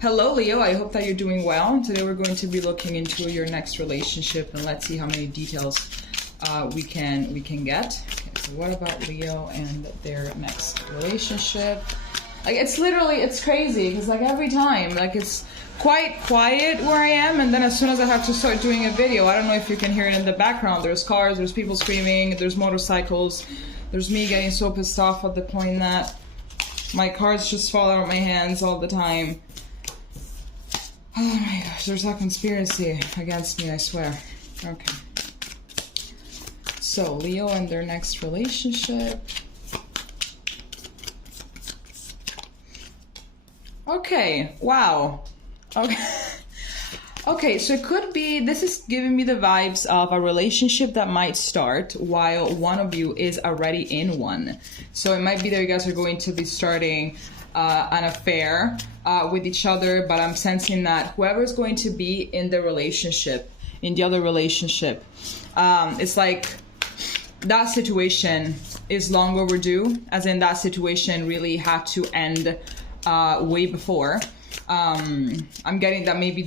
Hello Leo, I hope that you're doing well. Today we're going to be looking into your next relationship and let's see how many details we can get. Okay, so what about Leo and their next relationship? Like it's crazy because like every time like it's quite quiet where I am, and then as soon as I have to start doing a video, I don't know if you can hear it in the background, there's cars, there's people screaming, there's motorcycles, there's me getting so pissed off at the point that my cards just fall out of my hands all the time. Oh my gosh, there's a conspiracy against me, I swear. Okay. So, Leo and their next relationship. Okay, wow. Okay. Okay, so it could be, this is giving me the vibes of a relationship that might start while one of you is already in one. So it might be that you guys are going to be starting an affair with each other, but I'm sensing that whoever is going to be in the relationship, in the other relationship, it's like that situation is long overdue, as in that situation really had to end way before. I'm getting that maybe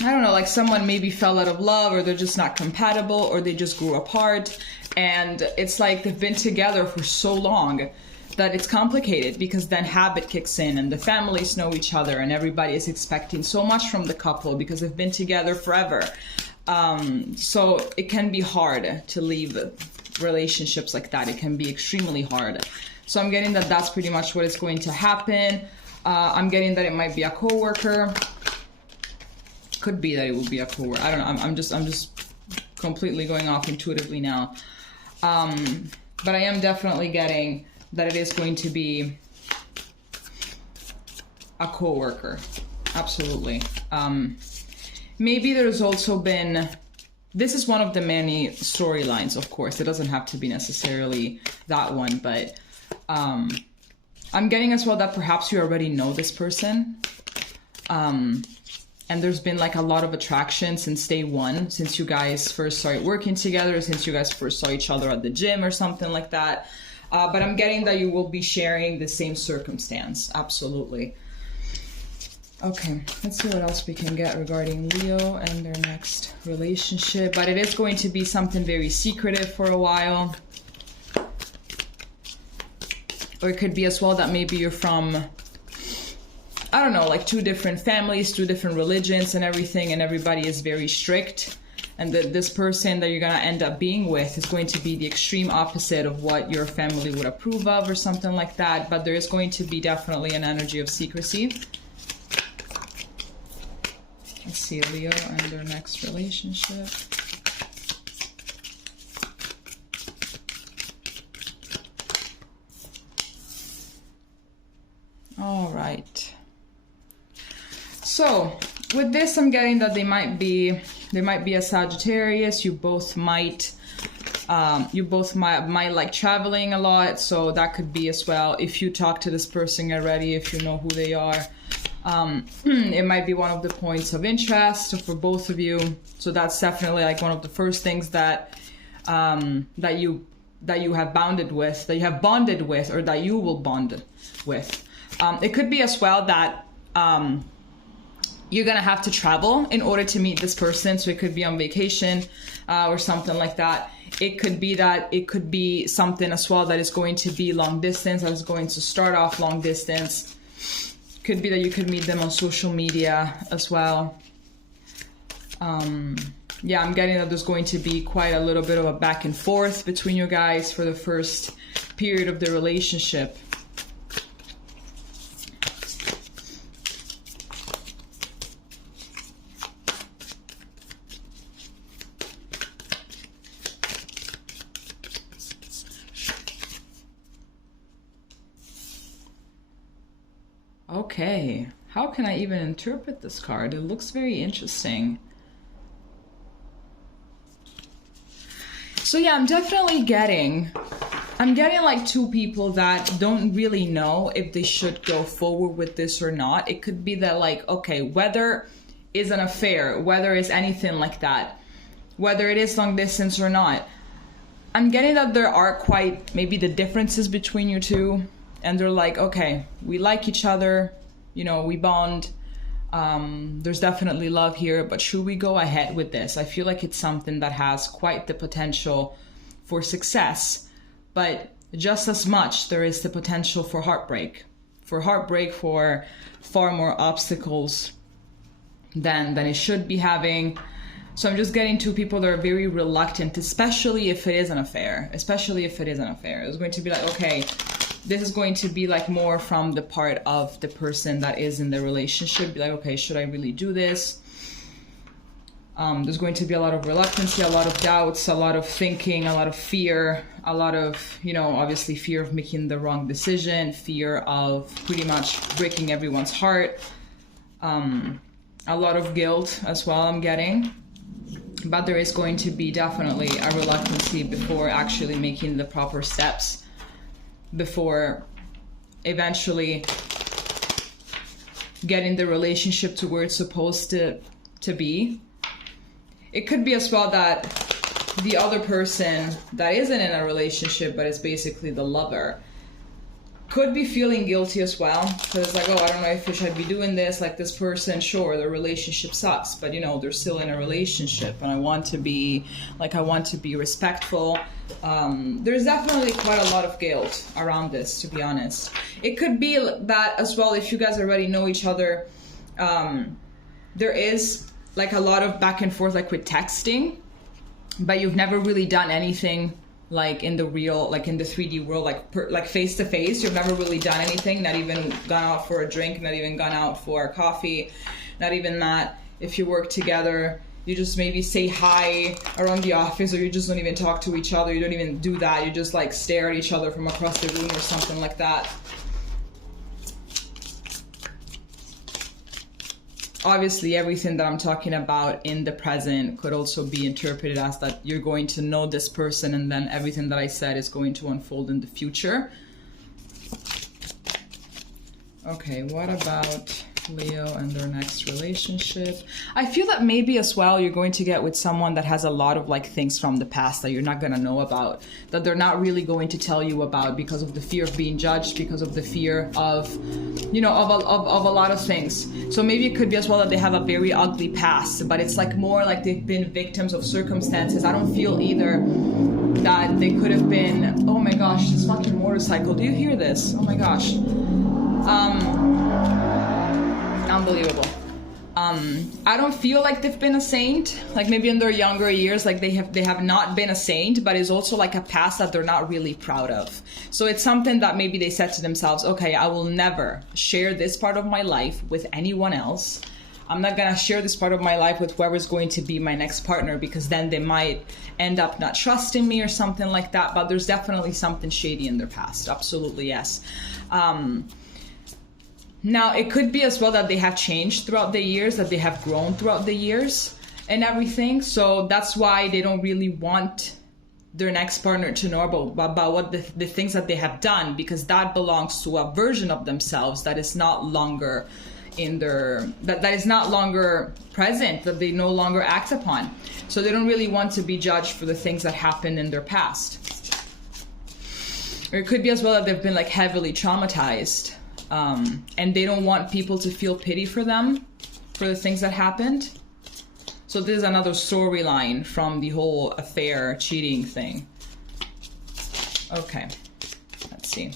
I don't know, like someone maybe fell out of love, or they're just not compatible, or they just grew apart, and it's like they've been together for so long that it's complicated, because then habit kicks in and the families know each other and everybody is expecting so much from the couple because they've been together forever. So it can be hard to leave relationships like that. It can be extremely hard. So I'm getting that that's pretty much what is going to happen. I'm getting that it might be a coworker. Could be that it will be a coworker. I don't know. I'm just completely going off intuitively now. But I am definitely getting that it is going to be a coworker. Absolutely. Maybe there's also been, this is one of the many storylines, of course. It doesn't have to be necessarily that one, but I'm getting as well that perhaps you already know this person. And there's been like a lot of attraction since day one, since you guys first started working together, since you guys first saw each other at the gym or something like that. But I'm getting that you will be sharing the same circumstance. Absolutely. Okay, let's see what else we can get regarding Leo and their next relationship. But it is going to be something very secretive for a while. Or it could be as well that maybe you're from, I don't know, like two different families, two different religions and everything, and everybody is very strict. And that this person that you're going to end up being with is going to be the extreme opposite of what your family would approve of or something like that. But there is going to be definitely an energy of secrecy. Let's see, Leo and their next relationship. All right. So with this, I'm getting that they might be a Sagittarius. You both might like traveling a lot, so that could be as well. If you talk to this person already, if you know who they are, it might be one of the points of interest for both of you. So that's definitely like one of the first things that you have bonded with, or that you will bond with. It could be as well that you're gonna have to travel in order to meet this person. So it could be on vacation or something like that. It could be something as well that is going to be long distance, that is going to start off long distance. Could be that you could meet them on social media as well. Yeah, I'm getting that there's going to be quite a little bit of a back and forth between you guys for the first period of the relationship. Okay, how can I even interpret this card? It looks very interesting. So yeah, I'm definitely getting like two people that don't really know if they should go forward with this or not. It could be that like, okay, whether it's an affair, whether it's anything like that, whether it is long distance or not, I'm getting that there are quite maybe the differences between you two. And they're like, okay, we like each other, you know, we bond. There's definitely love here, but should we go ahead with this? I feel like it's something that has quite the potential for success, but just as much there is the potential for heartbreak, for far more obstacles than it should be having. So I'm just getting two people that are very reluctant, especially if it is an affair. It's going to be like, okay, this is going to be like more from the part of the person that is in the relationship. Be like, okay, should I really do this? There's going to be a lot of reluctancy, a lot of doubts, a lot of thinking, a lot of fear, a lot of, you know, obviously fear of making the wrong decision, fear of pretty much breaking everyone's heart. A lot of guilt as well, I'm getting. But there is going to be definitely a reluctancy before actually making the proper steps, before eventually getting the relationship to where it's supposed to be. It could be as well that the other person that isn't in a relationship but is basically the lover could be feeling guilty as well, because it's like, oh, I don't know if I should be doing this. Like, this person, sure, the relationship sucks, but you know, they're still in a relationship, and I want to be respectful. There's definitely quite a lot of guilt around this, to be honest. It could be that as well, if you guys already know each other, there is like a lot of back and forth, like with texting, but you've never really done anything like in the real, like in the 3D world, like face to face. You've never really done anything, not even gone out for a drink, not even gone out for coffee, not even that. If you work together, you just maybe say hi around the office, or you just don't even talk to each other. You don't even do that. You just like stare at each other from across the room or something like that. Obviously, everything that I'm talking about in the present could also be interpreted as that you're going to know this person, and then everything that I said is going to unfold in the future. Okay, what about Leo and their next relationship? I feel that maybe as well you're going to get with someone that has a lot of like things from the past that you're not going to know about, that they're not really going to tell you about because of the fear of being judged, because of the fear of, you know, of a lot of things. So maybe it could be as well that they have a very ugly past, but it's like more like they've been victims of circumstances. I don't feel either that they could have been, oh my gosh, this fucking motorcycle, do you hear this? Oh my gosh. Unbelievable. I don't feel like they've been a saint. Like maybe in their younger years, like they have not been a saint, but it's also like a past that they're not really proud of. So it's something that maybe they said to themselves, okay, I will never share this part of my life with anyone else. I'm not gonna share this part of my life with whoever's going to be my next partner, because then they might end up not trusting me or something like that. But there's definitely something shady in their past. Absolutely, yes. Now, it could be as well that they have changed throughout the years, that they have grown throughout the years and everything. So that's why they don't really want their next partner to know about what the things that they have done, because that belongs to a version of themselves that is not longer in their, that is not longer present, that they no longer act upon. So they don't really want to be judged for the things that happened in their past. Or it could be as well that they've been like heavily traumatized. And they don't want people to feel pity for them for the things that happened. So this is another storyline from the whole affair cheating thing. Okay, let's see.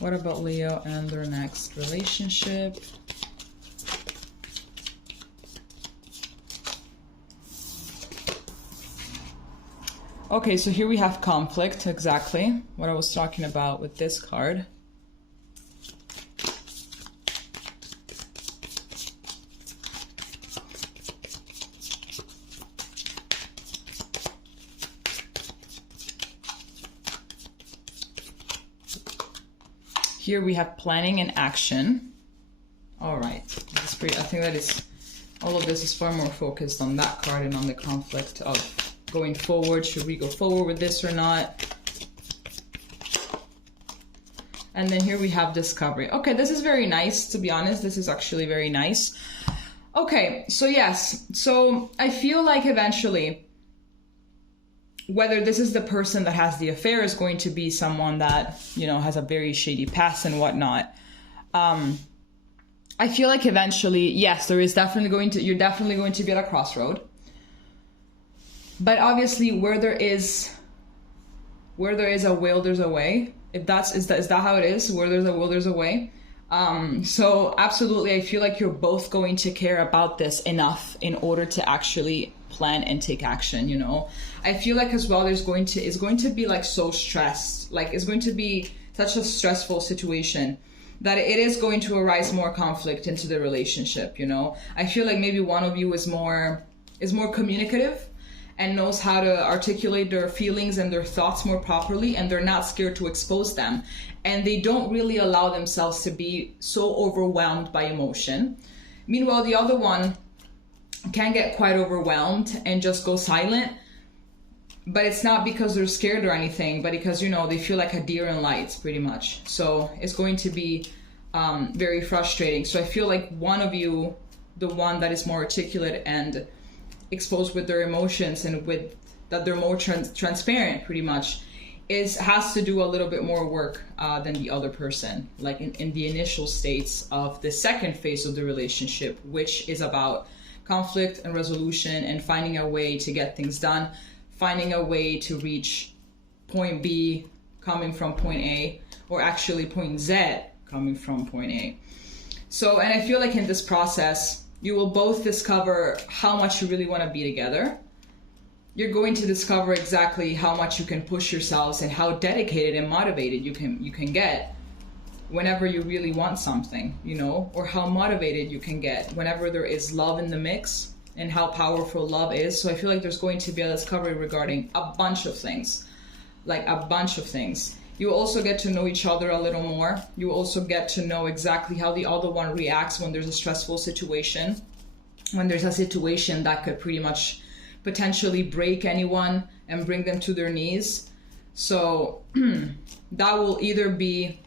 What about Leo and their next relationship? Okay, so here we have conflict, exactly what I was talking about with this card. Here we have planning and action. All right, that's pretty, I think that is, all of this is far more focused on that card and on the conflict of going forward. Should we go forward with this or not? And then here we have discovery. Okay, this is very nice, to be honest. This is actually very nice. Okay, so yes, so I feel like eventually, whether this is the person that has the affair is going to be someone that, you know, has a very shady past and whatnot. I feel like eventually, yes, you're definitely going to be at a crossroad. But obviously where there is a will, there's a way. Is that how it is? Where there's a will, there's a way. So absolutely, I feel like you're both going to care about this enough in order to actually plan and take action, you know? I feel like as well, it's going to be like so stressed, like it's going to be such a stressful situation that it is going to arise more conflict into the relationship, you know? I feel like maybe one of you is more communicative and knows how to articulate their feelings and their thoughts more properly, and they're not scared to expose them. And they don't really allow themselves to be so overwhelmed by emotion. Meanwhile, the other one can get quite overwhelmed and just go silent, but it's not because they're scared or anything, but because, you know, they feel like a deer in lights pretty much. So it's going to be very frustrating. So I feel like one of you, the one that is more articulate and exposed with their emotions and with that they're more transparent pretty much, has to do a little bit more work than the other person, like in the initial states of the second phase of the relationship, which is about conflict and resolution and finding a way to get things done, finding a way to reach point B coming from point A, or actually point Z coming from point A. So, and I feel like in this process, you will both discover how much you really want to be together. You're going to discover exactly how much you can push yourselves and how dedicated and motivated you can get whenever you really want something, you know, or how motivated you can get whenever there is love in the mix and how powerful love is. So I feel like there's going to be a discovery regarding a bunch of things, like a bunch of things. You also get to know each other a little more. You also get to know exactly how the other one reacts when there's a stressful situation, when there's a situation that could pretty much potentially break anyone and bring them to their knees. So that will either be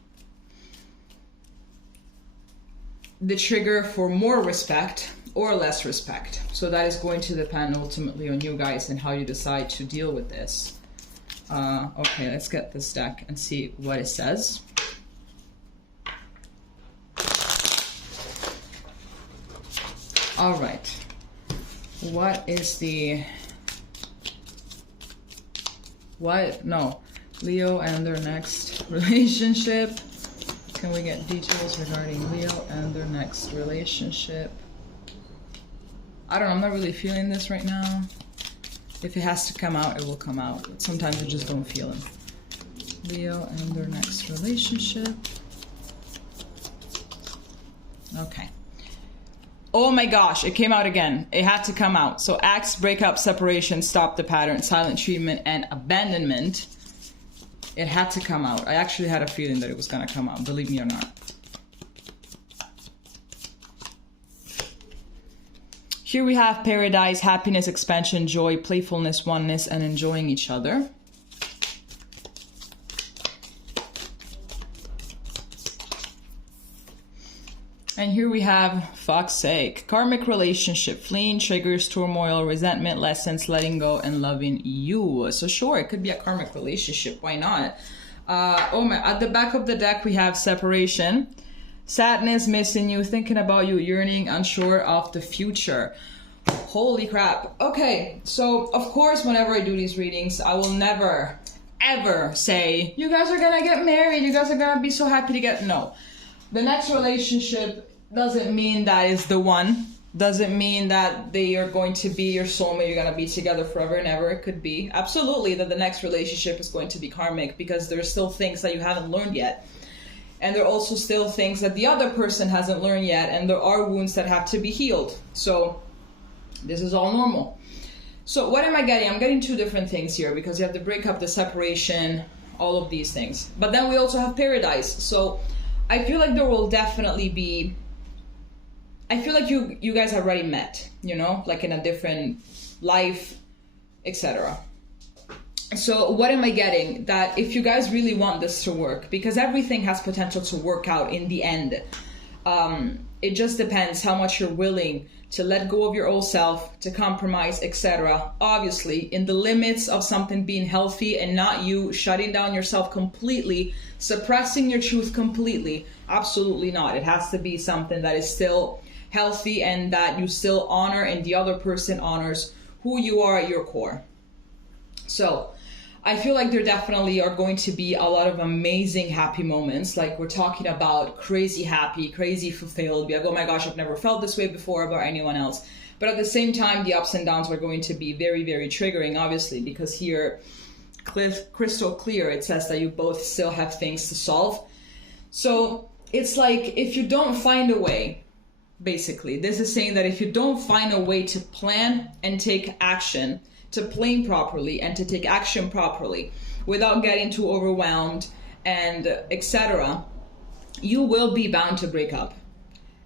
the trigger for more respect or less respect. So that is going to depend ultimately on you guys and how you decide to deal with this. Okay, let's get this deck and see what it says. All right. What is Leo and their next relationship. Can we get details regarding Leo and their next relationship? I don't know, I'm not really feeling this right now. If it has to come out, it will come out. But sometimes I just don't feel it. Leo and their next relationship. Okay. Oh my gosh, it came out again. It had to come out. So acts, breakup, separation, stop the pattern, silent treatment, and abandonment. It had to come out. I actually had a feeling that it was gonna come out, believe me or not. Here we have paradise, happiness, expansion, joy, playfulness, oneness, and enjoying each other. And here we have, fuck's sake, karmic relationship, fleeing, triggers, turmoil, resentment, lessons, letting go, and loving you. So sure, it could be a karmic relationship. Why not? At the back of the deck, we have separation, sadness, missing you, thinking about you, yearning, unsure of the future. Holy crap. Okay, so of course, whenever I do these readings, I will never, ever say, you guys are gonna get married, you guys are gonna be so happy to get... No. The next relationship doesn't mean that is the one. Doesn't mean that they are going to be your soulmate, you're going to be together forever and ever. It could be. Absolutely that the next relationship is going to be karmic because there are still things that you haven't learned yet. And there are also still things that the other person hasn't learned yet. And there are wounds that have to be healed. So this is all normal. So what am I getting? I'm getting two different things here because you have the breakup, the separation, all of these things. But then we also have paradise. So I feel like there will definitely be, I feel like you guys already met, you know, like in a different life, etc. So what am I getting? That if you guys really want this to work, because everything has potential to work out in the end, It just depends how much you're willing to let go of your old self, to compromise, etc. Obviously, in the limits of something being healthy and not you shutting down yourself completely, suppressing your truth completely. Absolutely not. It has to be something that is still healthy and that you still honor and the other person honors who you are at your core. So I feel like there definitely are going to be a lot of amazing happy moments. Like we're talking about crazy happy, crazy fulfilled. Be like, oh my gosh, I've never felt this way before about anyone else. But at the same time, the ups and downs are going to be very, very triggering, obviously, because here, crystal clear, it says that you both still have things to solve. So it's like, if you don't find a way, basically, this is saying that if you don't find a way to plan and take action, to plan properly and to take action properly without getting too overwhelmed and etc., you will be bound to break up.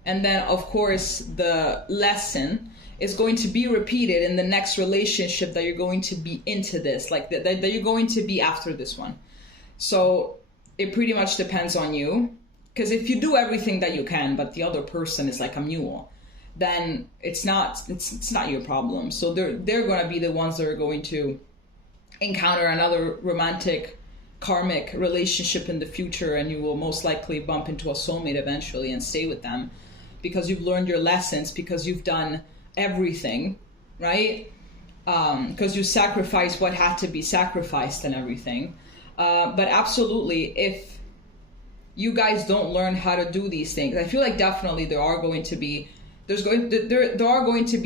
And then of course the lesson is going to be repeated in the next relationship that you're going to be into this, like that you're going to be after this one. So it pretty much depends on you, because if you do everything that you can but the other person is like a mule, then it's not your problem. So they're going to be the ones that are going to encounter another romantic karmic relationship in the future, and you will most likely bump into a soulmate eventually and stay with them because you've learned your lessons, because you've done everything, right? Because you sacrificed what had to be sacrificed and everything. But absolutely, if you guys don't learn how to do these things, I feel like definitely there are going to be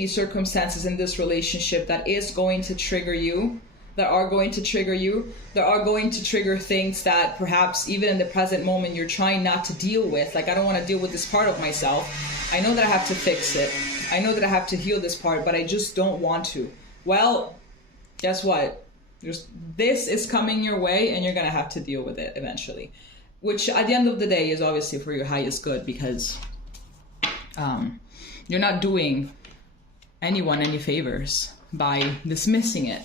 circumstances in this relationship that is going to trigger you, that are going to trigger things that perhaps even in the present moment you're trying not to deal with. Like, I don't want to deal with this part of myself. I know that I have to fix it. I know that I have to heal this part, but I just don't want to. Well, guess what? This is coming your way and you're going to have to deal with it eventually, which at the end of the day is obviously for your highest good, because you're not doing anyone any favors by dismissing it.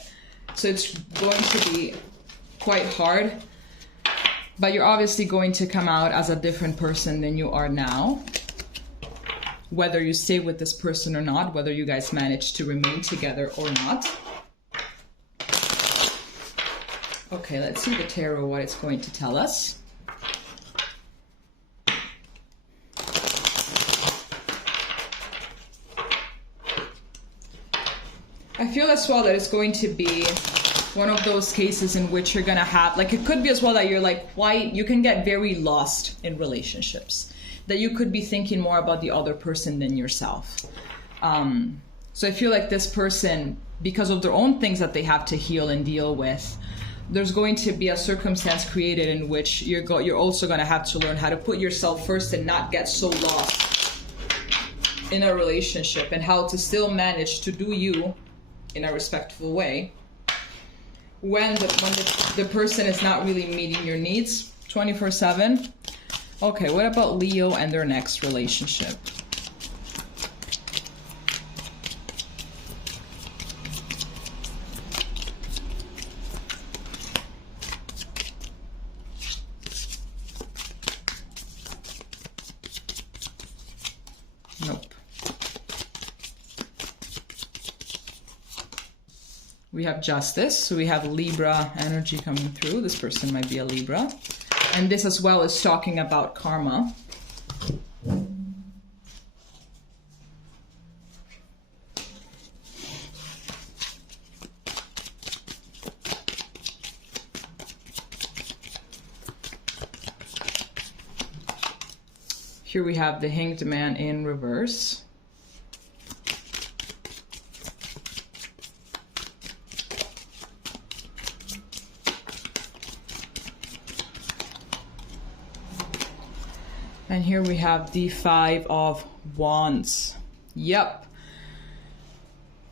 So it's going to be quite hard, but you're obviously going to come out as a different person than you are now, whether you stay with this person or not, whether you guys manage to remain together or not. Okay, let's see the tarot, what it's going to tell us. I feel as well that it's going to be one of those cases in which you're going to have, like, it could be as well that you're like, you can get very lost in relationships, that you could be thinking more about the other person than yourself. So I feel like this person, because of their own things that they have to heal and deal with, there's going to be a circumstance created in which you're also going to have to learn how to put yourself first and not get so lost in a relationship, and how to still manage to do you in a respectful way when the person is not really meeting your needs 24/7. Okay, what about Leo and their next relationship? Nope. We have Justice, so we have Libra energy coming through. This person might be a Libra. And this as well is talking about karma. Here we have the Hanged Man in reverse. And here we have the Five of Wands. Yep.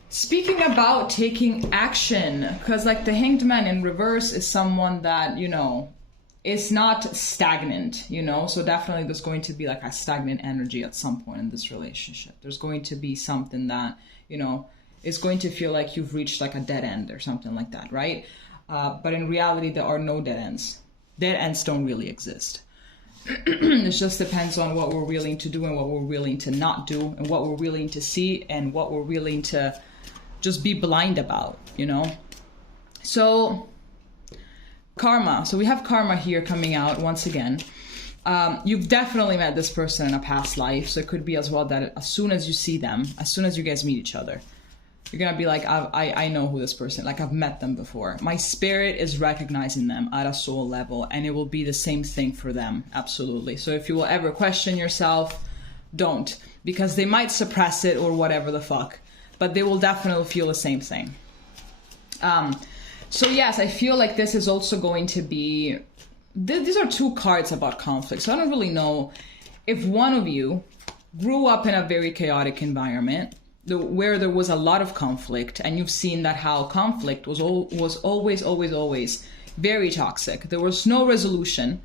Speaking about taking action, because like the Hanged Man in reverse is someone that, you know, is not stagnant, you know, so definitely there's going to be like a stagnant energy at some point in this relationship. There's going to be something that, you know, is going to feel like you've reached like a dead end or something like that, right? But in reality, there are no dead ends. Dead ends don't really exist. It just depends on what we're willing to do and what we're willing to not do, and what we're willing to see and what we're willing to just be blind about, you know? So karma. So we have karma here coming out once again. You've definitely met this person in a past life. So it could be as well that as soon as you see them, as soon as you guys meet each other, you're going to be like, I know who this person, like I've met them before. My spirit is recognizing them at a soul level, and it will be the same thing for them. Absolutely. So if you will ever question yourself, don't, because they might suppress it or whatever the fuck, but they will definitely feel the same thing. So yes, I feel like this is also going to be, these are two cards about conflict. So I don't really know if one of you grew up in a very chaotic environment where there was a lot of conflict, and you've seen that how conflict was always very toxic. There was no resolution.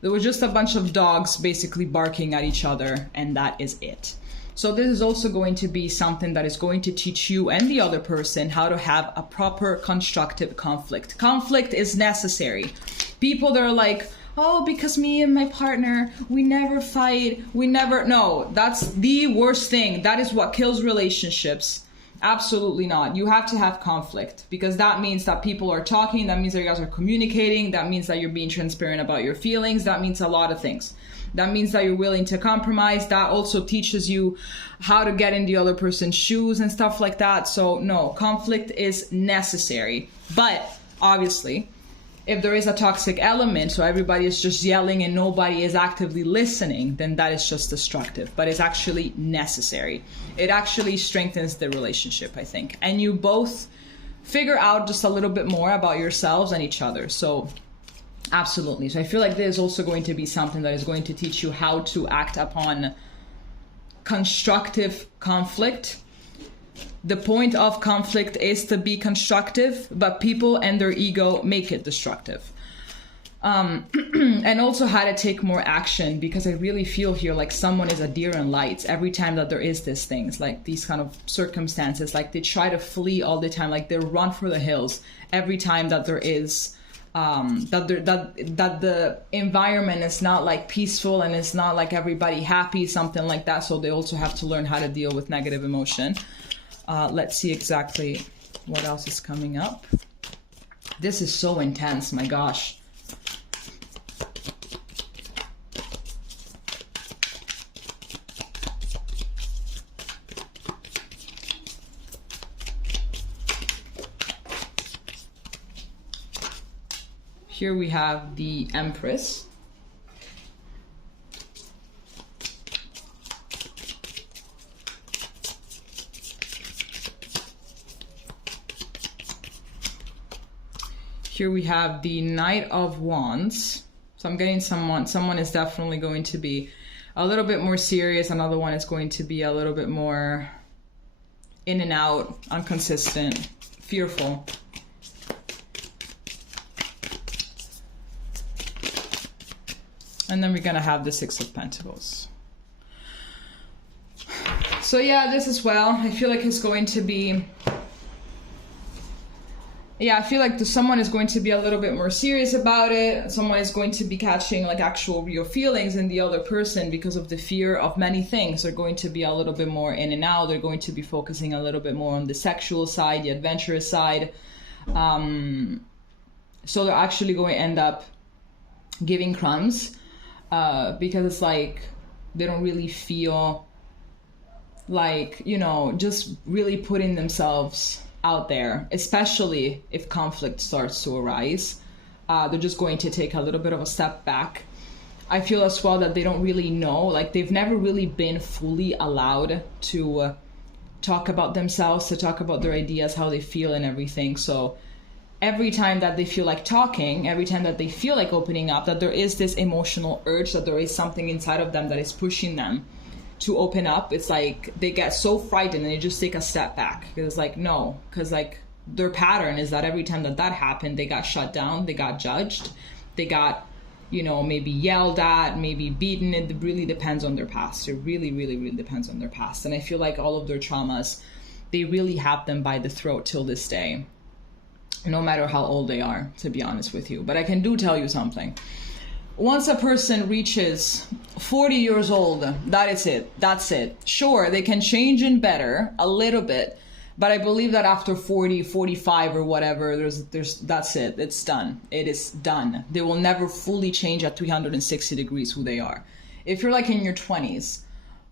There was just a bunch of dogs basically barking at each other, and that is it. So this is also going to be something that is going to teach you and the other person how to have a proper constructive conflict. Conflict is necessary. People that are like, oh, because me and my partner, we never fight, no, that's the worst thing. That is what kills relationships. Absolutely not. You have to have conflict, because that means that people are talking, that means that you guys are communicating, that means that you're being transparent about your feelings, that means a lot of things. That means that you're willing to compromise. That also teaches you how to get in the other person's shoes and stuff like that. So no, conflict is necessary. But obviously, if there is a toxic element, so everybody is just yelling and nobody is actively listening, then that is just destructive. But it's actually necessary. It actually strengthens the relationship, I think. And you both figure out just a little bit more about yourselves and each other. So absolutely. So I feel like there's also going to be something that is going to teach you how to act upon constructive conflict. The point of conflict is to be constructive, but people and their ego make it destructive. And also how to take more action, because I really feel here like someone is a deer in lights every time that there is these things, like these kind of circumstances, like they try to flee all the time, like they run for the hills every time that there is that the environment is not like peaceful and it's not like everybody happy, something like that. So they also have to learn how to deal with negative emotion. Let's see exactly what else is coming up. This is so intense, my gosh. Here we have the Empress. Here we have the Knight of Wands. So I'm getting someone is definitely going to be a little bit more serious. Another one is going to be a little bit more in and out, inconsistent, fearful. And then we're going to have the Six of Pentacles. So yeah, this as well, I feel like it's going to be... Yeah, I feel like someone is going to be a little bit more serious about it. Someone is going to be catching like actual real feelings in the other person because of the fear of many things. They're going to be a little bit more in and out. They're going to be focusing a little bit more on the sexual side, the adventurous side. So they're actually going to end up giving crumbs because it's like they don't really feel like, you know, just really putting themselves out there, especially if conflict starts to arise. They're just going to take a little bit of a step back. I feel as well that they don't really know, like they've never really been fully allowed to talk about themselves, to talk about their ideas, how they feel and everything. So every time that they feel like talking, every time that they feel like opening up, that there is this emotional urge, that there is something inside of them that is pushing them to open up. It's like they get so frightened and they just take a step back. It's like, no, because like their pattern is that every time that happened, they got shut down, they got judged, they got, you know, maybe yelled at, maybe beaten. It really depends on their past. It really, really, really depends on their past. And I feel like all of their traumas, they really have them by the throat till this day, no matter how old they are, to be honest with you. But I can tell you something. once a person reaches 40 years old, that is it. That's it. Sure, they can change and better a little bit, but I believe that after 40, 45 or whatever, that's it. It's done. It is done. They will never fully change at 360 degrees who they are. If you're like in your 20s,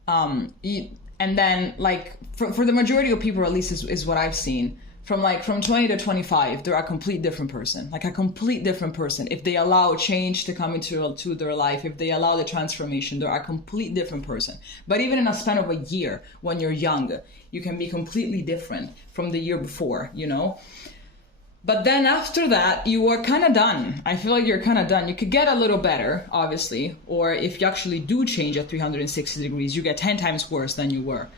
and then like for the majority of people, at least is what I've seen, from 20 to 25, they're a complete different person, like a complete different person. If they allow change to come into their life, if they allow the transformation, they're a complete different person. But even in a span of a year, when you're young, you can be completely different from the year before, you know? But then after that, you are kind of done. I feel like you're kind of done. You could get a little better, obviously, or if you actually do change at 360 degrees, you get 10 times worse than you were.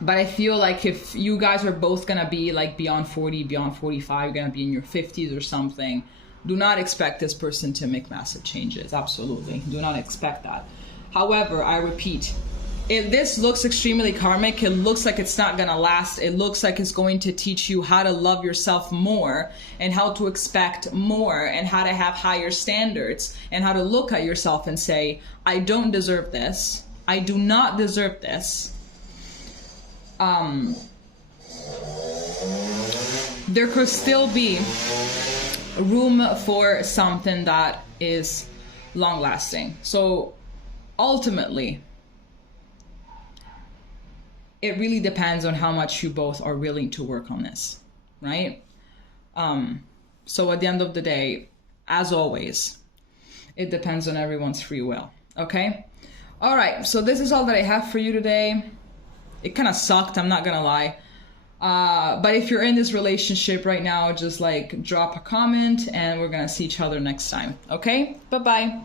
But I feel like if you guys are both going to be like beyond 40, beyond 45, going to be in your 50s or something, do not expect this person to make massive changes. Absolutely. Do not expect that. However, I repeat, if this looks extremely karmic, it looks like it's not going to last. It looks like it's going to teach you how to love yourself more and how to expect more and how to have higher standards and how to look at yourself and say, I don't deserve this. I do not deserve this. There could still be room for something that is long lasting. So ultimately, it really depends on how much you both are willing to work on this, right? So at the end of the day, as always, it depends on everyone's free will, okay? All right, so this is all that I have for you today. It kind of sucked, I'm not gonna lie. But if you're in this relationship right now, just like drop a comment and we're gonna see each other next time. Okay? Bye-bye.